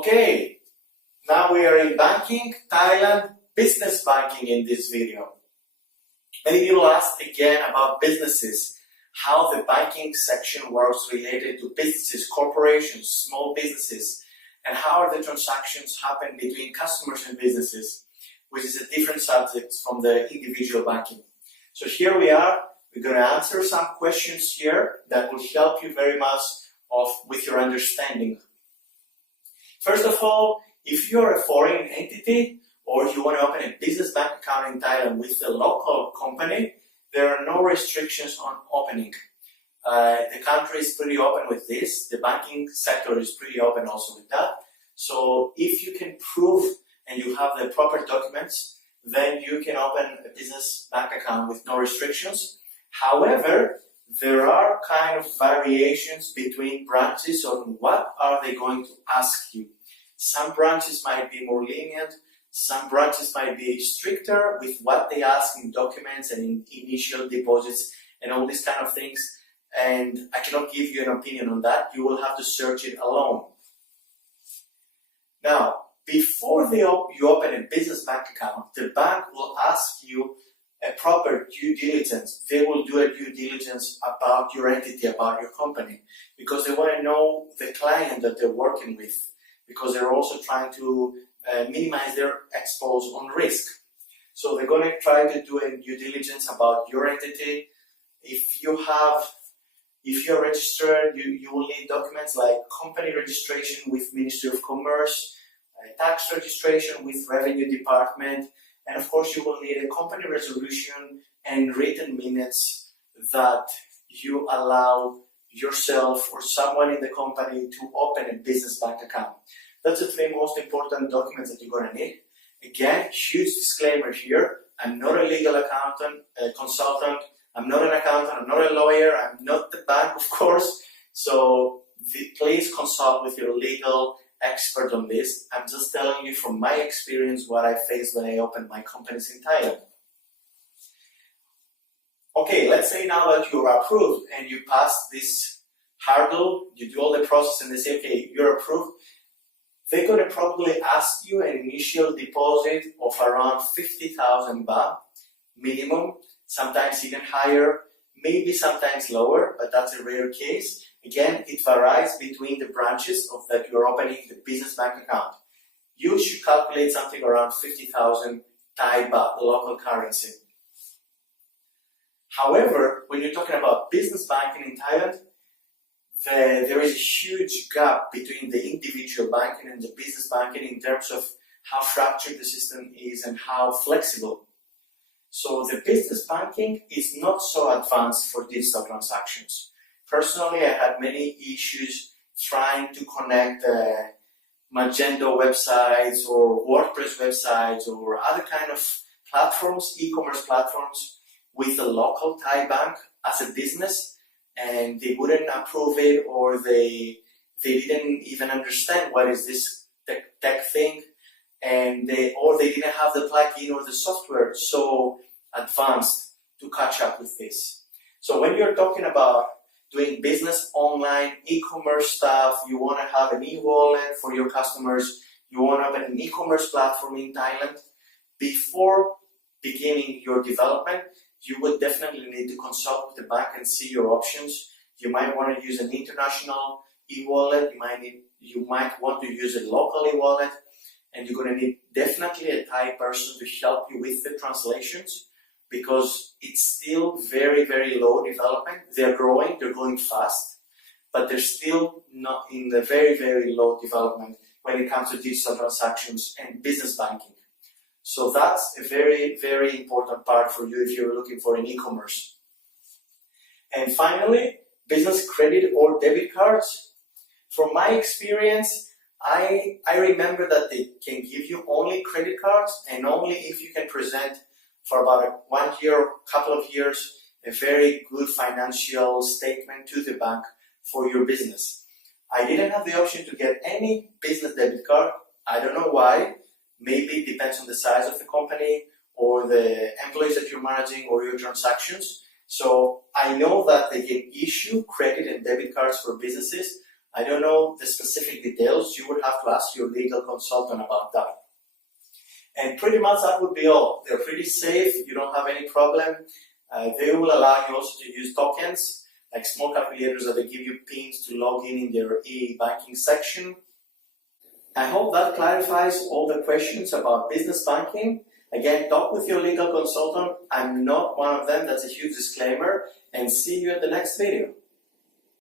Okay, now we are in banking, Thailand, business banking in this video. Many people ask again about businesses, how the banking section works related to businesses, corporations, small businesses, and how are the transactions happen between customers and businesses, which is a different subject from the individual banking. So here we are, we're going to answer some questions here that will help you very much with your understanding. First of all, if you're a foreign entity or you want to open a business bank account in Thailand with a local company, there are no restrictions on opening. The country is pretty open with this. The banking sector is pretty open also with that. So if you can prove and you have the proper documents, then you can open a business bank account with no restrictions. However, there are kind of variations between branches on what are they going to ask you. Some branches might be more lenient, some branches might be stricter with what they ask in documents and in initial deposits and all these kind of things. And I cannot give you an opinion on that. You will have to search it alone. Now, before you open a business bank account, the bank will ask you a proper due diligence. They will do a due diligence about your entity, about your company, because they want to know the client that they're working with, because they're also trying to minimize their exposure on risk. So they're going to try to do a due diligence about your entity. If you're registered, you will need documents like company registration with Ministry of Commerce, tax registration with Revenue Department, and of course you will need a company resolution and written minutes that you allow yourself or someone in the company to open a business bank account. That's the three most important documents that you're going to need. Again, huge disclaimer here. I'm not a legal accountant, consultant. I'm not an accountant. I'm not a lawyer. I'm not the bank, of course. So please consult with your legal expert on this. I'm just telling you from my experience what I faced when I opened my companies in Thailand. Okay, let's say now that you're approved and you pass this hurdle, you do all the process and they say, okay, you're approved. They're going to probably ask you an initial deposit of around 50,000 baht minimum, sometimes even higher, maybe sometimes lower, but that's a rare case. Again, it varies between the branches of that you're opening the business bank account. You should calculate something around 50,000 Thai baht, the local currency. However, when you're talking about business banking in Thailand, there is a huge gap between the individual banking and the business banking in terms of how fractured the system is and how flexible. So the business banking is not so advanced for digital transactions. Personally, I had many issues trying to connect Magento websites or WordPress websites or other kind of platforms, e-commerce platforms, with a local Thai bank as a business, and they wouldn't approve it, or they didn't even understand what is this tech thing, or they didn't have the plugin or the software so advanced to catch up with this. So when you're talking about doing business online, e-commerce stuff, you want to have an e-wallet for your customers, you want to open an e-commerce platform in Thailand, before beginning your development, you would definitely need to consult with the bank and see your options. You might want to use an international e-wallet, you might want to use a local e-wallet, and you're going to need definitely a Thai person to help you with the translations, because it's still very, very low development. They're growing, they're going fast, but they're still not in the very, very low development when it comes to digital transactions and business banking. So that's a very, very important part for you if you're looking for an e-commerce. And finally, business credit or debit cards. From my experience, I remember that they can give you only credit cards, and only if you can present for about 1 year or couple of years a very good financial statement to the bank for your business. I didn't have the option to get any business debit card. I don't know why. Maybe it depends on the size of the company or the employees that you're managing or your transactions. So I know that they can issue credit and debit cards for businesses, I don't know the specific details. You would have to ask your legal consultant about that. And pretty much that would be all. They're pretty safe. You don't have any problem. They will allow you also to use tokens, like small calculators that they give you pins to log in their e-banking section. I hope that clarifies all the questions about business banking. Again, talk with your legal consultant. I'm not one of them. That's a huge disclaimer. And see you at the next video.